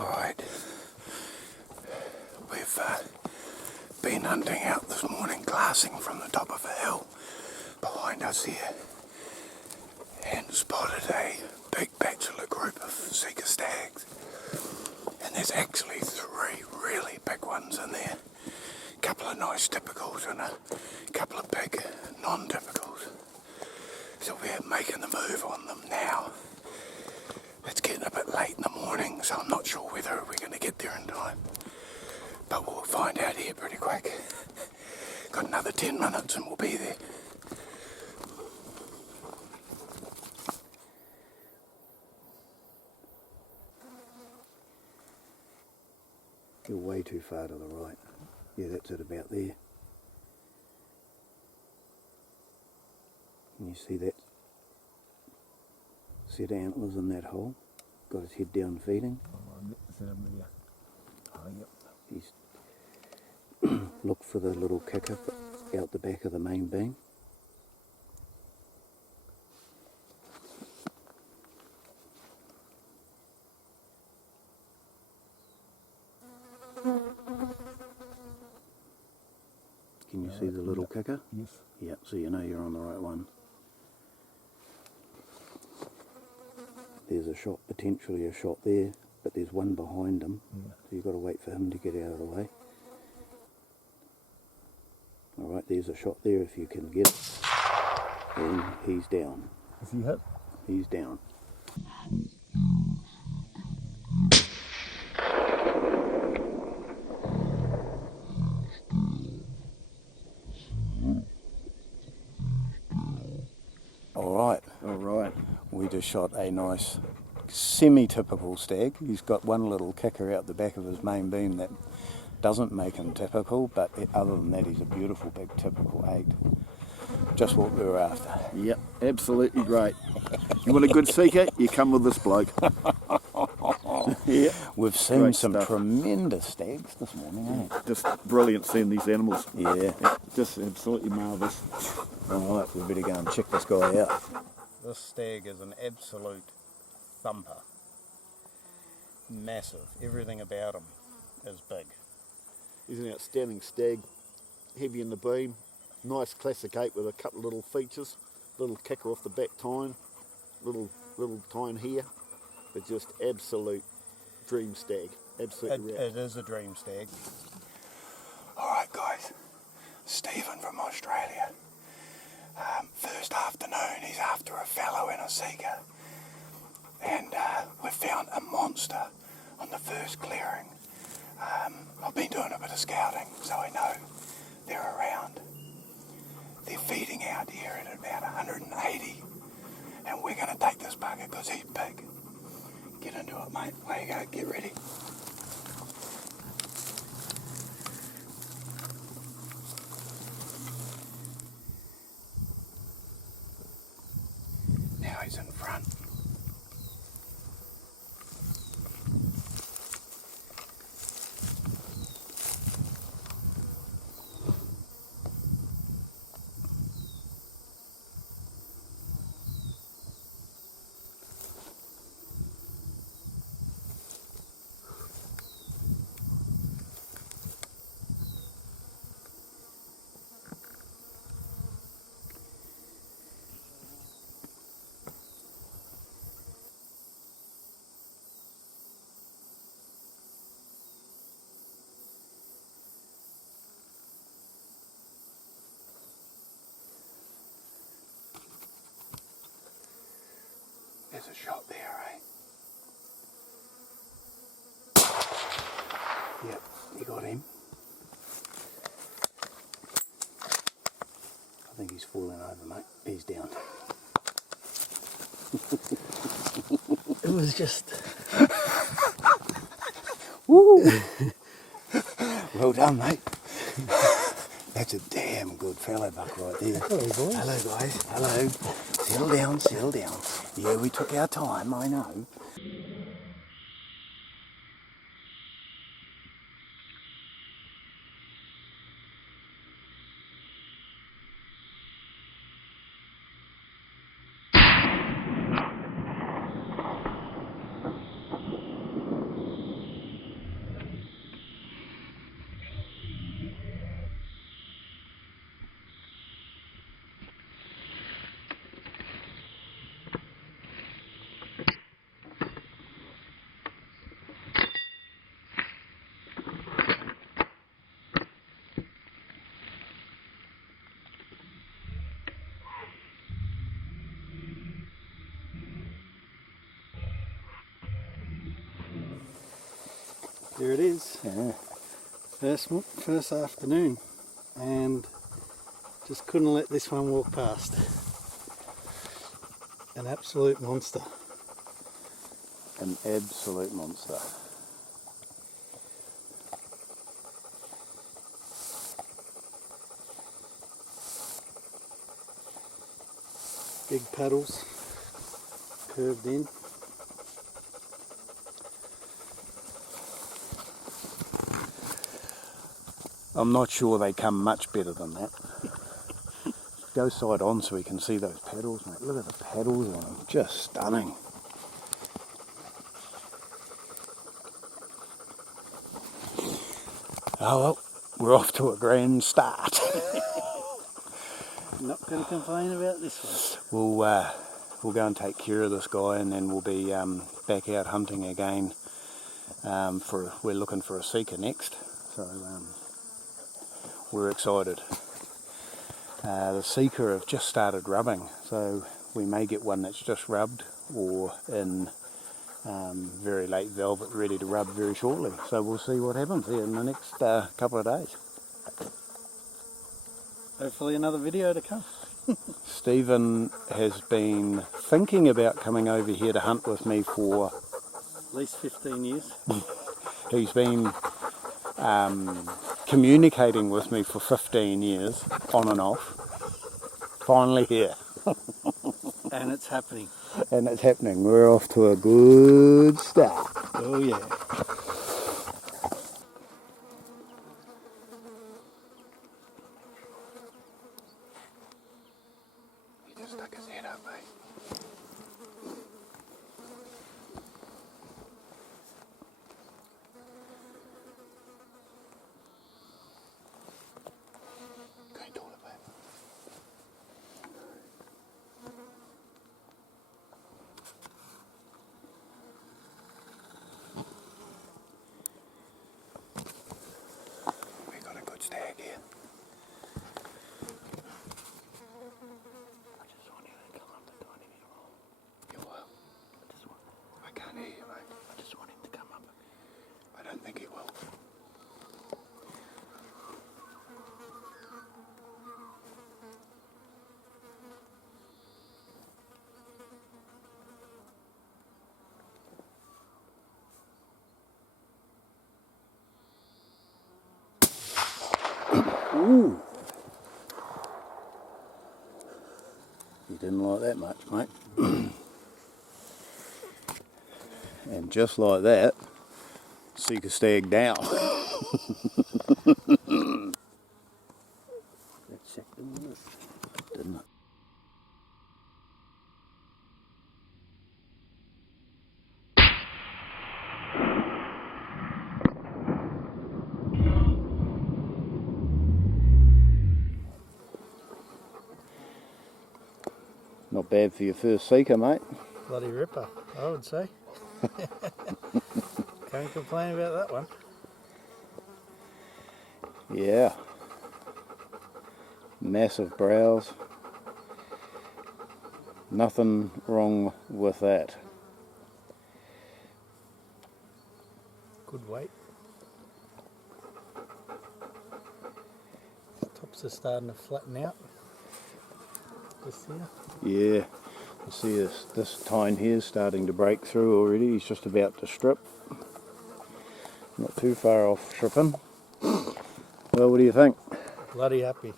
Alright, we've been hunting out this morning, glassing from the top of a hill behind us here, and spotted a big bachelor group of sika stags. And there's actually 3 really big ones in there. A couple of nice typicals and a couple of big non-typicals. So we're making the move on them now. It's getting a bit late in the morning, so I'm not sure whether we're going to get there in time. But we'll find out here pretty quick. Got another 10 minutes and we'll be there. You're way too far to the right. Yeah, that's it about there. Can you see that set of antlers in that hole? Got his head down feeding. He's look for the little kicker out the back of the main beam. Can you see the little kicker? Yes. Yeah, so you know you're on the right one. There's a shot, potentially a shot there, but there's one behind him, so you've got to wait for him to get out of the way. Alright, there's a shot there if you can get it. And he's down. Is he hit? He's down. Alright, we just shot a nice semi-typical stag. He's got one little kicker out the back of his main beam that doesn't make him typical, but other than that he's a beautiful big typical 8. Just what we were after. Yep, absolutely great. You want a good sika? You come with this bloke. Yeah, we've seen great some stuff. Tremendous stags this morning, eh? Just brilliant seeing these animals. Yeah. Just absolutely marvellous. Alright, we better go and check this guy out. This stag is an absolute thumper. Massive. Everything about him is big. He's an outstanding stag, heavy in the beam, nice classic 8 with a couple of little features, little kicker off the back tine, little tine here, but just absolute dream stag. Absolutely it is a dream stag. Alright guys, Stephen from Australia. First afternoon he's after a fallow and a sika, and we found a monster on the first clearing. I've been doing a bit of scouting, so I know they're around. They're feeding out here at about 180, and we're going to take this bugger because he's big. Get into it, mate. There you go, get ready. Now he's in front. There's a shot there, eh? Yep, you got him. I think he's falling over, mate. He's down. It was just... Woo! Well done, mate. That's a damn good fallow buck right there. Hello, boys. Hello, guys. Hello. Settle down, settle down. Yeah, we took our time, I know. There it is. Yeah. First afternoon, and just couldn't let this one walk past. An absolute monster. An absolute monster. Big paddles, curved in. I'm not sure they come much better than that. Go side on so we can see those paddles, mate. Look at the paddles on them, just stunning. Oh well, we're off to a grand start. Not going to complain about this one. We'll go and take care of this guy, and then we'll be back out hunting again. We're looking for a sika next, so we're excited. The sika have just started rubbing, so we may get one that's just rubbed, or in very late velvet, ready to rub very shortly. So we'll see what happens here in the next couple of days. Hopefully another video to come. Stephen has been thinking about coming over here to hunt with me for At least 15 years. He's been communicating with me for 15 years, on and off. Finally here. And it's happening. And it's happening. We're off to a good start. Oh yeah. He just stuck his head up, mate. Going toilet paper. We got a good stag here. I just want you to come up the tiny bit more. You will. I can't hear you, mate. I just want him to come up. I don't think he will. Ooh. You didn't like that much, mate. And just like that, sika stag down. That checked them on this. Didn't it? Not bad for your first sika, mate. Bloody ripper, I would say. Can't complain about that one. Yeah. Massive brows. Nothing wrong with that. Good weight. Tops are starting to flatten out. Just here. Yeah. You see this tine here is starting to break through already. He's just about to strip. Not too far off stripping. Well, what do you think? Bloody happy.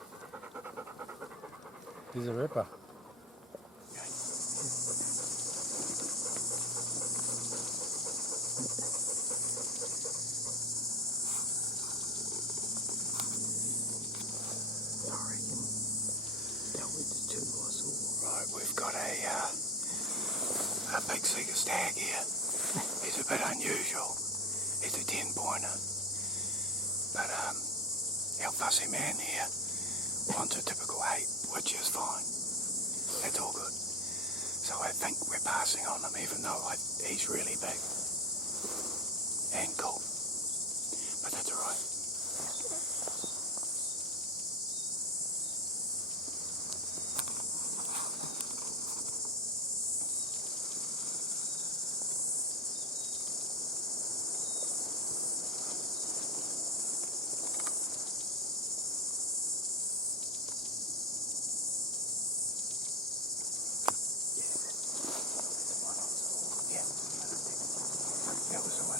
He's a ripper. Right, we've got a big sika stag here. He's a bit unusual. He's a 10-pointer. But our fussy man here wants a typical 8, which is fine. That's all good. So I think we're passing on him, even though he's really big and cool. But that's all right.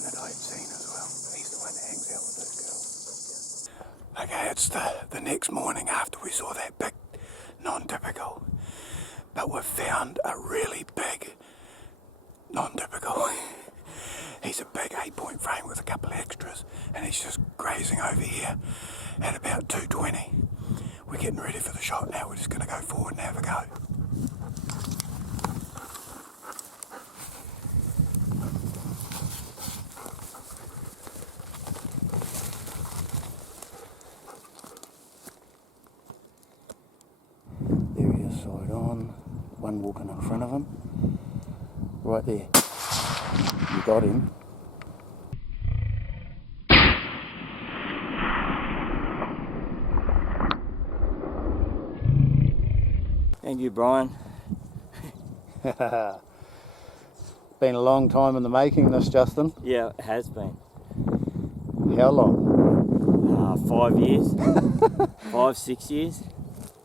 that I've seen as well. He's the one that hangs out with those girls. Okay, it's the next morning after we saw that big non-typical. But we've found a really big non-typical. He's a big 8-point frame with a couple of extras, and he's just grazing over here at about 220. We're getting ready for the shot now. We're just going to go forward and have a go. There he is, side on. One walking in front of him. Right there. You got him. Thank you, Brian. Been a long time in the making, this, Justin. Yeah, it has been. How long? 5 years. 5, 6 years.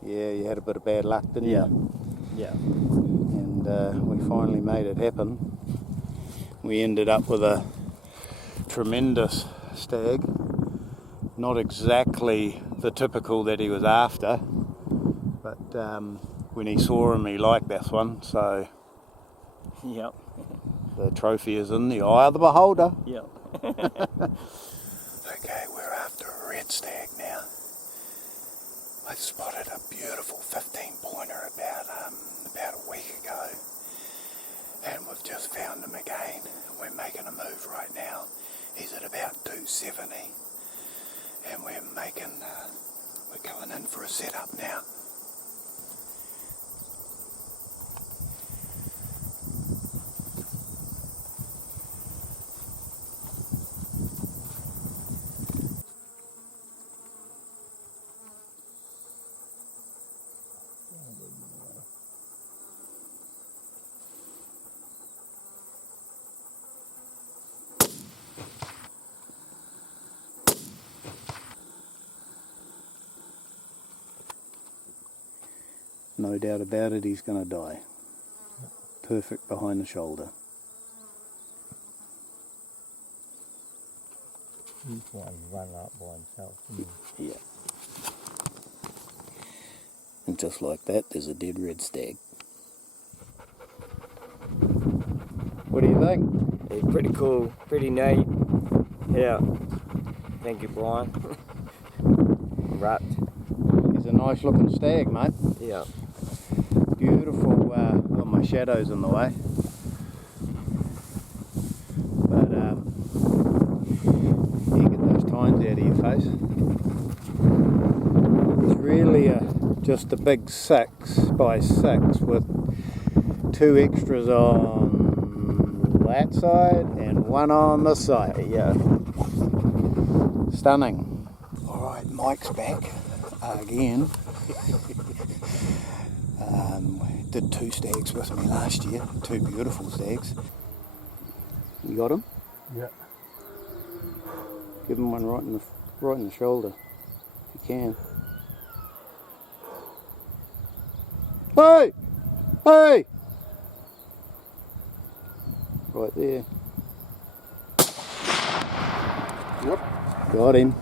Yeah, you had a bit of bad luck, didn't you? Yeah. And we finally made it happen. We ended up with a tremendous stag. Not exactly the typical that he was after, but when he saw him, he liked this one, so Yep. the trophy is in the eye of the beholder. Yep. Okay, we're after a red stag now. I spotted a beautiful 15-pointer about a week ago, and we've just found him again. We're making a move right now. He's at about 270, and we're going in for a setup now. No doubt about it, he's going to die. Perfect behind the shoulder. He's one run up by himself. Yeah. And just like that, there's a dead red stag. What do you think? It's pretty cool, pretty neat. Yeah. Thank you, Brian. Wrapped. He's a nice looking stag, mate. Yeah. Beautiful, well, my shadow's in the way. But you get those tines out of your face. It's really just a big 6x6 with 2 extras on that side and 1 on this side. Yeah. Stunning. Alright, Mike's back again. Did 2 stags with me last year, 2 beautiful stags. You got him? Yeah. Give him one right in the shoulder, if you can. Hey! Hey! Right there. Yep. Got him.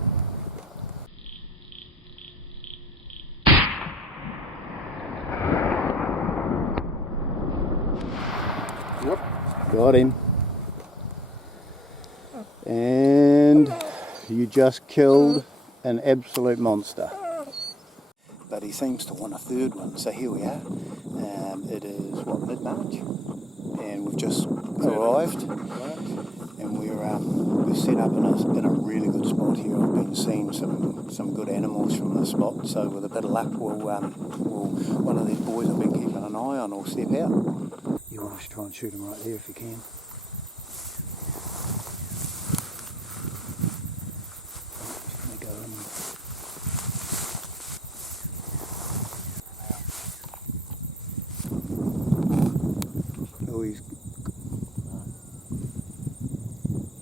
Yep. Got him. And you just killed an absolute monster. But he seems to want a third one, so here we are. It is, mid-March? And we've just arrived. And we're set up in a really good spot here. I've been seeing some good animals from this spot, so with a bit of luck, one of these boys I've been keeping an eye on will step out. You want to try and shoot him right there if you can. Just gonna go in. Oh,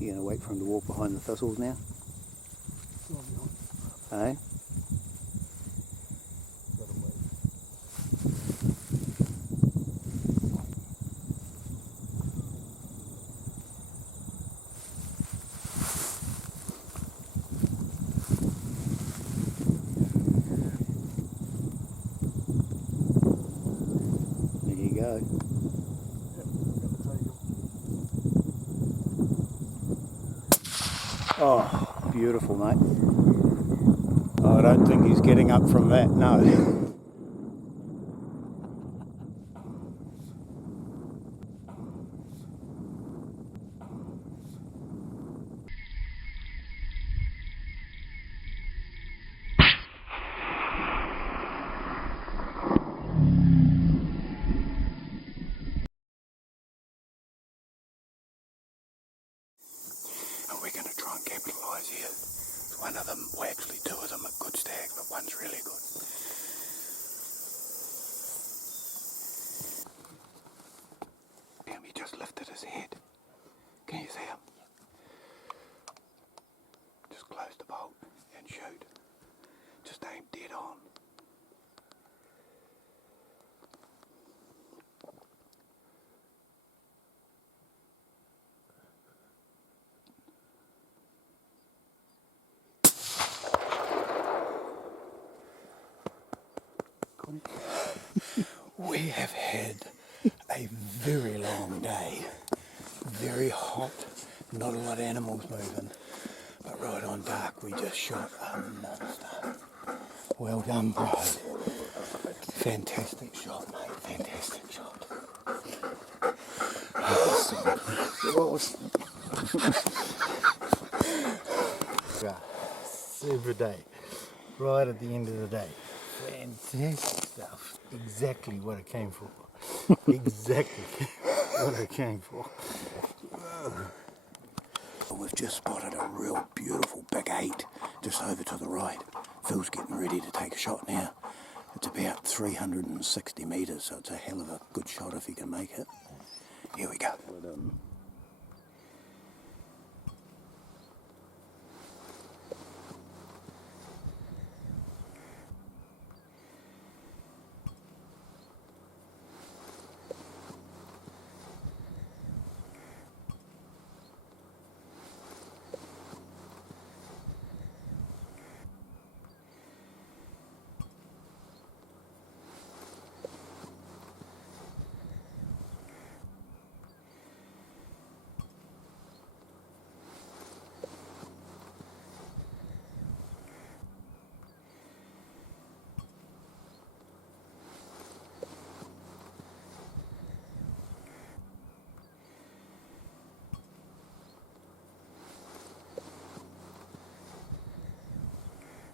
you gonna wait for him to walk behind the thistles now? Hey? go. Oh, beautiful, mate. Oh, I don't think he's getting up from that, no. And we're going to try and capitalise here. One of them, well actually two of them are good stags, but one's really good. Damn, he just lifted his head. Can you see him? Just close the bolt and shoot. Just aim dead on. We have had a very long day, very hot, not a lot of animals moving, but right on dark we just shot a monster. Well done, bro. Fantastic shot, mate, fantastic shot. Awesome. Super day, right at the end of the day. Fantastic stuff. Exactly what I came for. Exactly what I came for. We've just spotted a real beautiful big 8 just over to the right. Phil's getting ready to take a shot now. It's about 360 metres, so it's a hell of a good shot if he can make it. Here we go.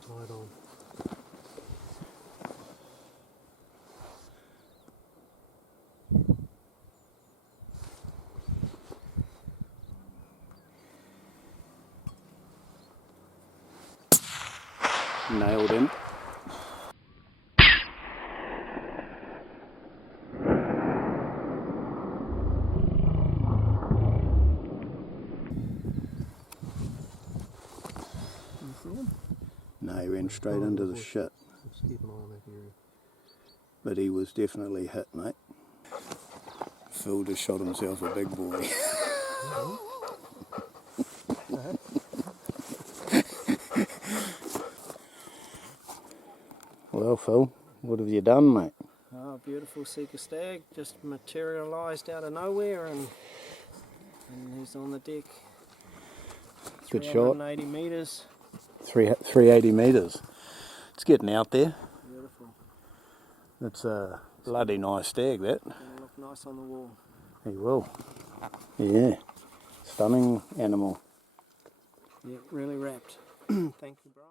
Right on. Nailed him. No, he ran straight into the shit. Just keep an eye on that area. But he was definitely hit, mate. Phil just shot himself a big boy. Well, Phil, what have you done, mate? Oh, beautiful sika stag, just materialised out of nowhere and he's on the deck. Good shot. 380 metres. 380 metres. It's getting out there. Beautiful. It's a bloody nice stag, that. Gonna look nice on the wall. He will. Yeah. Stunning animal. Yeah, really wrapped. Thank you, Brian.